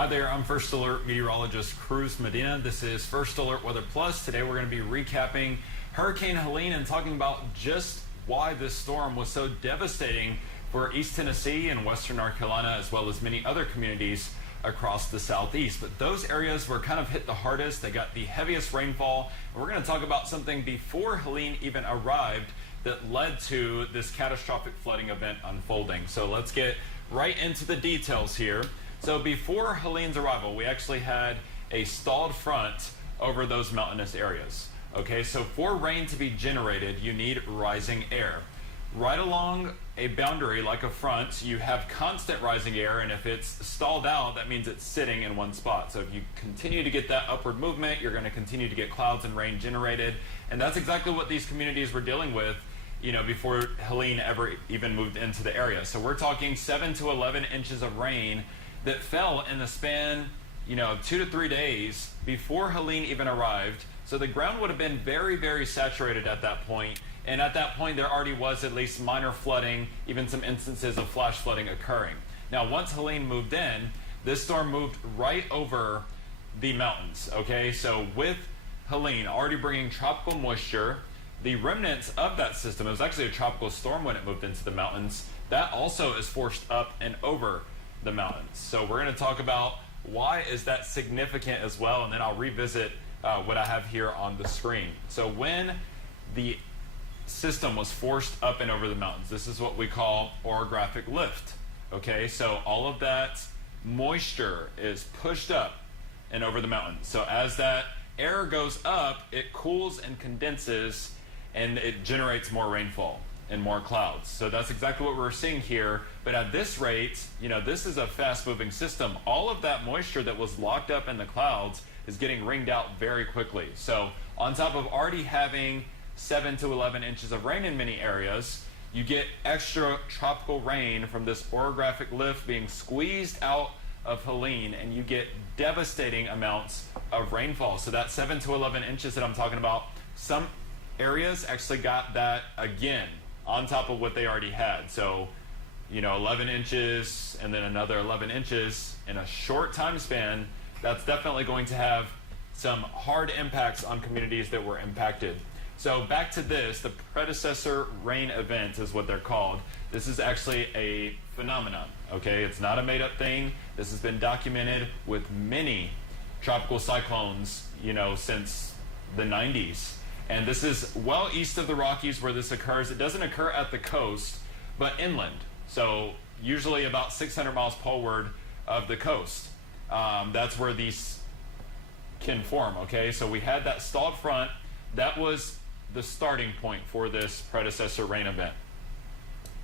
Hi there, I'm First Alert meteorologist Cruz Medina. This is First Alert Weather Plus. Today we're going to be recapping Hurricane Helene and talking about just why this storm was so devastating for East Tennessee and Western North Carolina, as well as many other communities across the southeast. But those areas were kind of hit the hardest. They got the heaviest rainfall. And we're going to talk about something before Helene even arrived that led to this catastrophic flooding event unfolding. So let's get right into the details here. So before Helene's arrival, we actually had a stalled front over those mountainous areas. Okay, so for rain to be generated, you need rising air. Right along a boundary like a front, you have constant rising air, and if it's stalled out, that means it's sitting in one spot. So if you continue to get that upward movement, you're going to continue to get clouds and rain generated, and that's exactly what these communities were dealing with, you know, before Helene ever even moved into the area. So we're talking 7 to 11 inches of rain that fell in the span, 2 to 3 days before Helene even arrived. So the ground would have been very, very saturated at that point. And at that point, there already was at least minor flooding, even some instances of flash flooding occurring. Now, once Helene moved in, this storm moved right over the mountains, okay? So with Helene already bringing tropical moisture, the remnants of that system, it was actually a tropical storm when it moved into the mountains, that also is forced up and over the mountains. So we're going to talk about why is that significant as well, and then I'll revisit what I have here on the screen. So when the system was forced up and over the mountains, this is what we call orographic lift. Okay, so all of that moisture is pushed up and over the mountains. So as that air goes up, it cools and condenses, and it generates more rainfall and more clouds. So that's exactly what we're seeing here. But at this rate, this is a fast-moving system. All of that moisture that was locked up in the clouds is getting wringed out very quickly. So on top of already having 7 to 11 inches of rain in many areas, you get extra tropical rain from this orographic lift being squeezed out of Helene, and you get devastating amounts of rainfall. So that 7 to 11 inches that I'm talking about, some areas actually got that again on top of what they already had. So 11 inches and then another 11 inches in a short time span. That's definitely going to have some hard impacts on communities that were impacted. So back to this, the predecessor rain event is what they're called. This is actually a phenomenon, okay? It's not a made-up thing. This has been documented with many tropical cyclones, since the 90s. And this is well east of the Rockies where this occurs. It doesn't occur at the coast, but inland. So usually about 600 miles poleward of the coast. That's where these can form, okay? So we had that stalled front. That was the starting point for this predecessor rain event.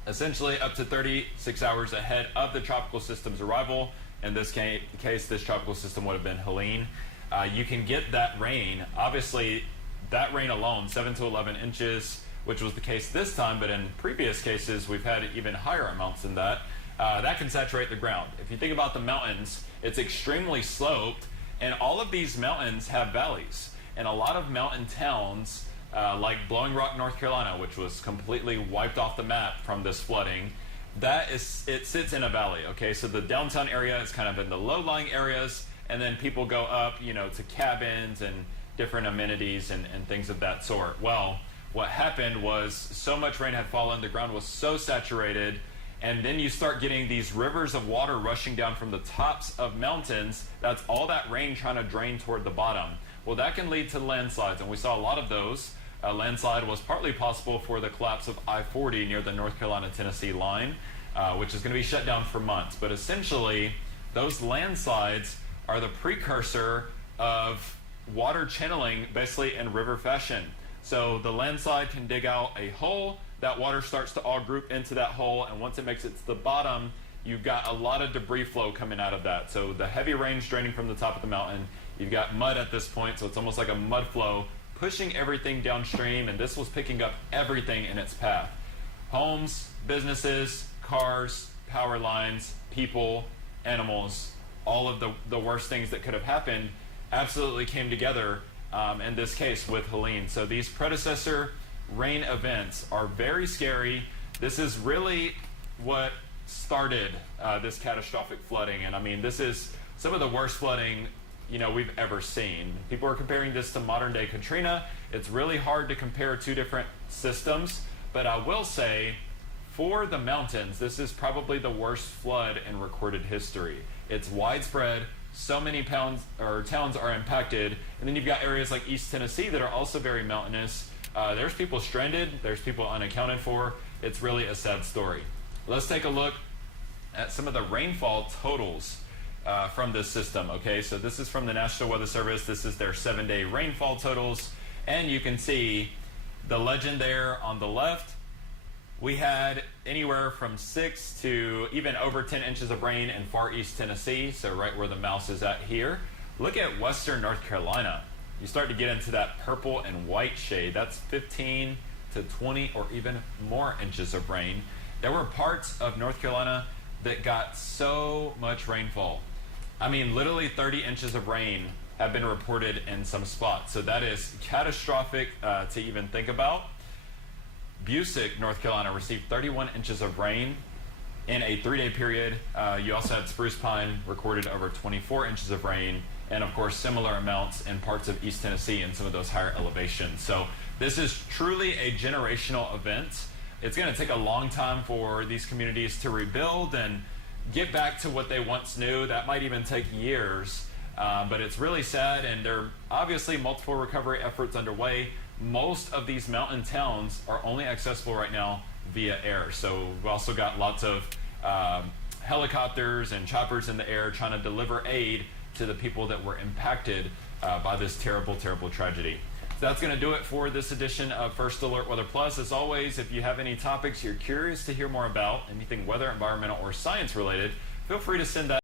Essentially up to 36 hours ahead of the tropical system's arrival. In this case, this tropical system would have been Helene. You can get that rain. Obviously, that rain alone, 7 to 11 inches, which was the case this time, but in previous cases, we've had even higher amounts than that. That can saturate the ground. If you think about the mountains, it's extremely sloped, and all of these mountains have valleys. And a lot of mountain towns, like Blowing Rock, North Carolina, which was completely wiped off the map from this flooding, it sits in a valley, okay? So the downtown area is kind of in the low-lying areas, and then people go up, to cabins and different amenities and things of that sort. Well, what happened was so much rain had fallen, the ground was so saturated, and then you start getting these rivers of water rushing down from the tops of mountains. That's all that rain trying to drain toward the bottom. Well, that can lead to landslides, and we saw a lot of those. A landslide was partly possible for the collapse of I-40 near the North Carolina-Tennessee line, which is going to be shut down for months. But essentially, those landslides are the precursor of water channeling basically in river fashion. So the landslide can dig out a hole, that water starts to all group into that hole, and once it makes it to the bottom, you've got a lot of debris flow coming out of that. So the heavy rain's draining from the top of the mountain, you've got mud at this point, so it's almost like a mud flow pushing everything downstream, and this was picking up everything in its path. Homes, businesses, cars, power lines, people, animals, all of the worst things that could have happened absolutely came together in this case with Helene. So these predecessor rain events are very scary. This is really what started this catastrophic flooding. And I mean, this is some of the worst flooding we've ever seen. People are comparing this to modern day Katrina. It's really hard to compare two different systems, but I will say for the mountains, this is probably the worst flood in recorded history. It's widespread. So many towns are impacted, and then you've got areas like East Tennessee that are also very mountainous. There's people stranded, there's people unaccounted for. It's really a sad story. Let's take a look at some of the rainfall totals from this system. Okay, so this is from the National Weather Service. This is their 7-day rainfall totals, and you can see the legend there on the left. We had anywhere from 6 to even over 10 inches of rain in far east Tennessee, so right where the mouse is at here. Look at western North Carolina. You start to get into that purple and white shade. That's 15 to 20 or even more inches of rain. There were parts of North Carolina that got so much rainfall. I mean, literally 30 inches of rain have been reported in some spots. So that is catastrophic to even think about. Busick, North Carolina, received 31 inches of rain in a 3-day period. You also had Spruce Pine recorded over 24 inches of rain, and of course similar amounts in parts of East Tennessee and some of those higher elevations. So this is truly a generational event. It's going to take a long time for these communities to rebuild and get back to what they once knew. That might even take years, but it's really sad, and there are obviously multiple recovery efforts underway. Most of these mountain towns are only accessible right now via air. So we've also got lots of helicopters and choppers in the air trying to deliver aid to the people that were impacted by this terrible, terrible tragedy. So that's going to do it for this edition of First Alert Weather Plus. As always, if you have any topics you're curious to hear more about, anything weather, environmental, or science related, feel free to send that